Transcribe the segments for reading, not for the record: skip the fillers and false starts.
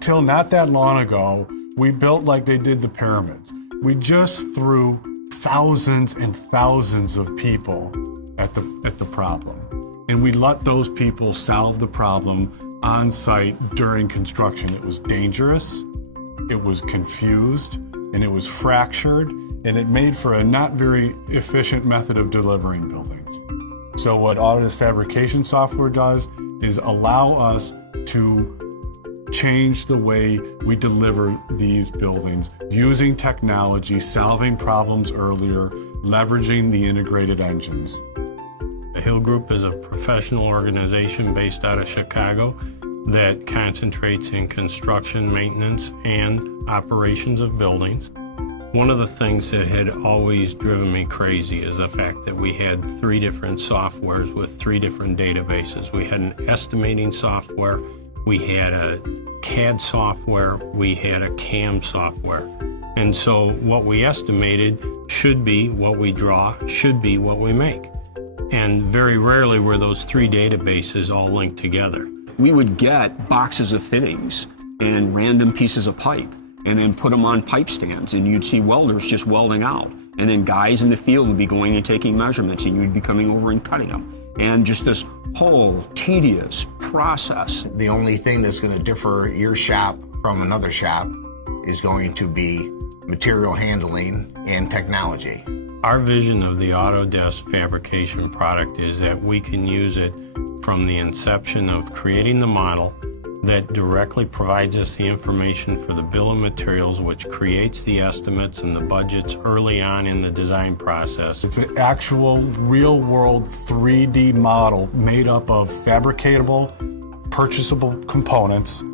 until not that long ago, we built like they did the pyramids. We just threw thousands and thousands of people at the problem. And we let those people solve the problem on site during construction. It was dangerous, it was confused, and it was fractured, and it made for a not very efficient method of delivering buildings. So what Autodesk fabrication software does is allow us to change the way we deliver these buildings using technology, solving problems earlier, leveraging the integrated engines. The Hill Group is a professional organization based out of Chicago that concentrates in construction, maintenance, and operations of buildings. One of the things that had always driven me crazy is the fact that we had 3 different softwares with 3 different databases. We had an estimating software, we had a CAD software, we had a CAM software. And so what we estimated should be what we draw, should be what we make. And very rarely were those 3 databases all linked together. We would get boxes of fittings and random pieces of pipe and then put them on pipe stands, and you'd see welders just welding out. And then guys in the field would be going and taking measurements, and you'd be coming over and cutting them. And just this whole tedious process. The only thing that's going to differ your shop from another shop is going to be material handling and technology. Our vision of the Autodesk fabrication product is that we can use it from the inception of creating the model that directly provides us the information for the bill of materials, which creates the estimates and the budgets early on in the design process. It's an actual real-world 3D model made up of fabricatable, purchasable components,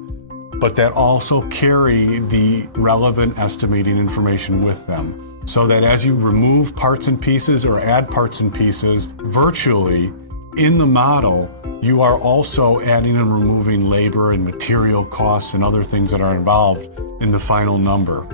but that also carry the relevant estimating information with them. So that as you remove parts and pieces or add parts and pieces virtually in the model, you are also adding and removing labor and material costs and other things that are involved in the final number.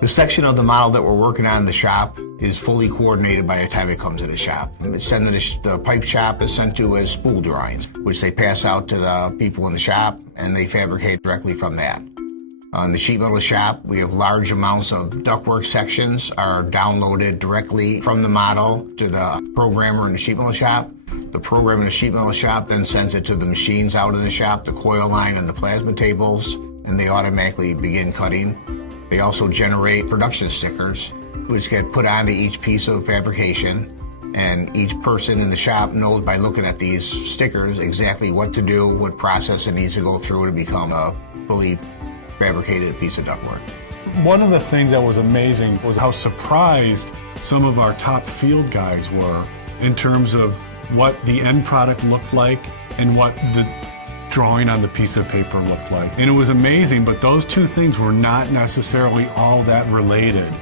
The section of the model that we're working on in the shop is fully coordinated by the time it comes to the shop. The pipe shop is sent to as spool drawings, which they pass out to the people in the shop, and they fabricate directly from that. On the sheet metal shop, we have large amounts of ductwork sections are downloaded directly from the model to the programmer in the sheet metal shop. The programmer in the sheet metal shop then sends it to the machines out in the shop, the coil line and the plasma tables, and they automatically begin cutting. They also generate production stickers, which get put onto each piece of fabrication, and each person in the shop knows by looking at these stickers exactly what to do, what process it needs to go through to become a fully fabricated piece of ductwork. One of the things that was amazing was how surprised some of our top field guys were in terms of what the end product looked like and what the drawing on the piece of paper looked like. And it was amazing, but those 2 things were not necessarily all that related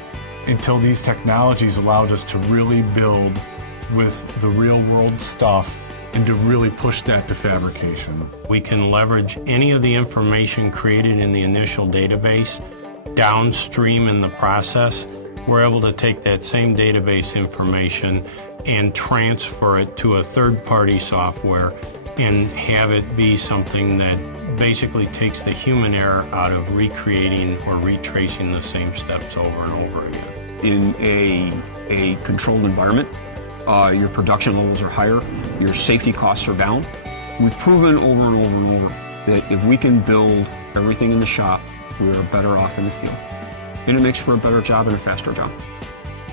until these technologies allowed us to really build with the real world stuff and to really push that to fabrication. We can leverage any of the information created in the initial database downstream in the process. We're able to take that same database information and transfer it to a third-party software and have it be something that basically takes the human error out of recreating or retracing the same steps over and over again. In a controlled environment, your production levels are higher, your safety costs are down. We've proven over and over and over that if we can build everything in the shop, we are better off in the field. And it makes for a better job and a faster job.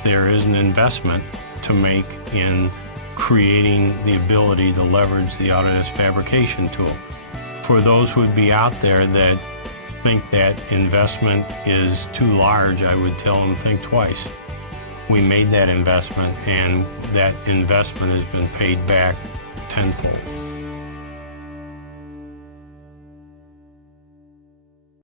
There is an investment to make in creating the ability to leverage the Autodesk fabrication tool. For those who would be out there that think that investment is too large, I would tell them think twice. We made that investment, and that investment has been paid back tenfold.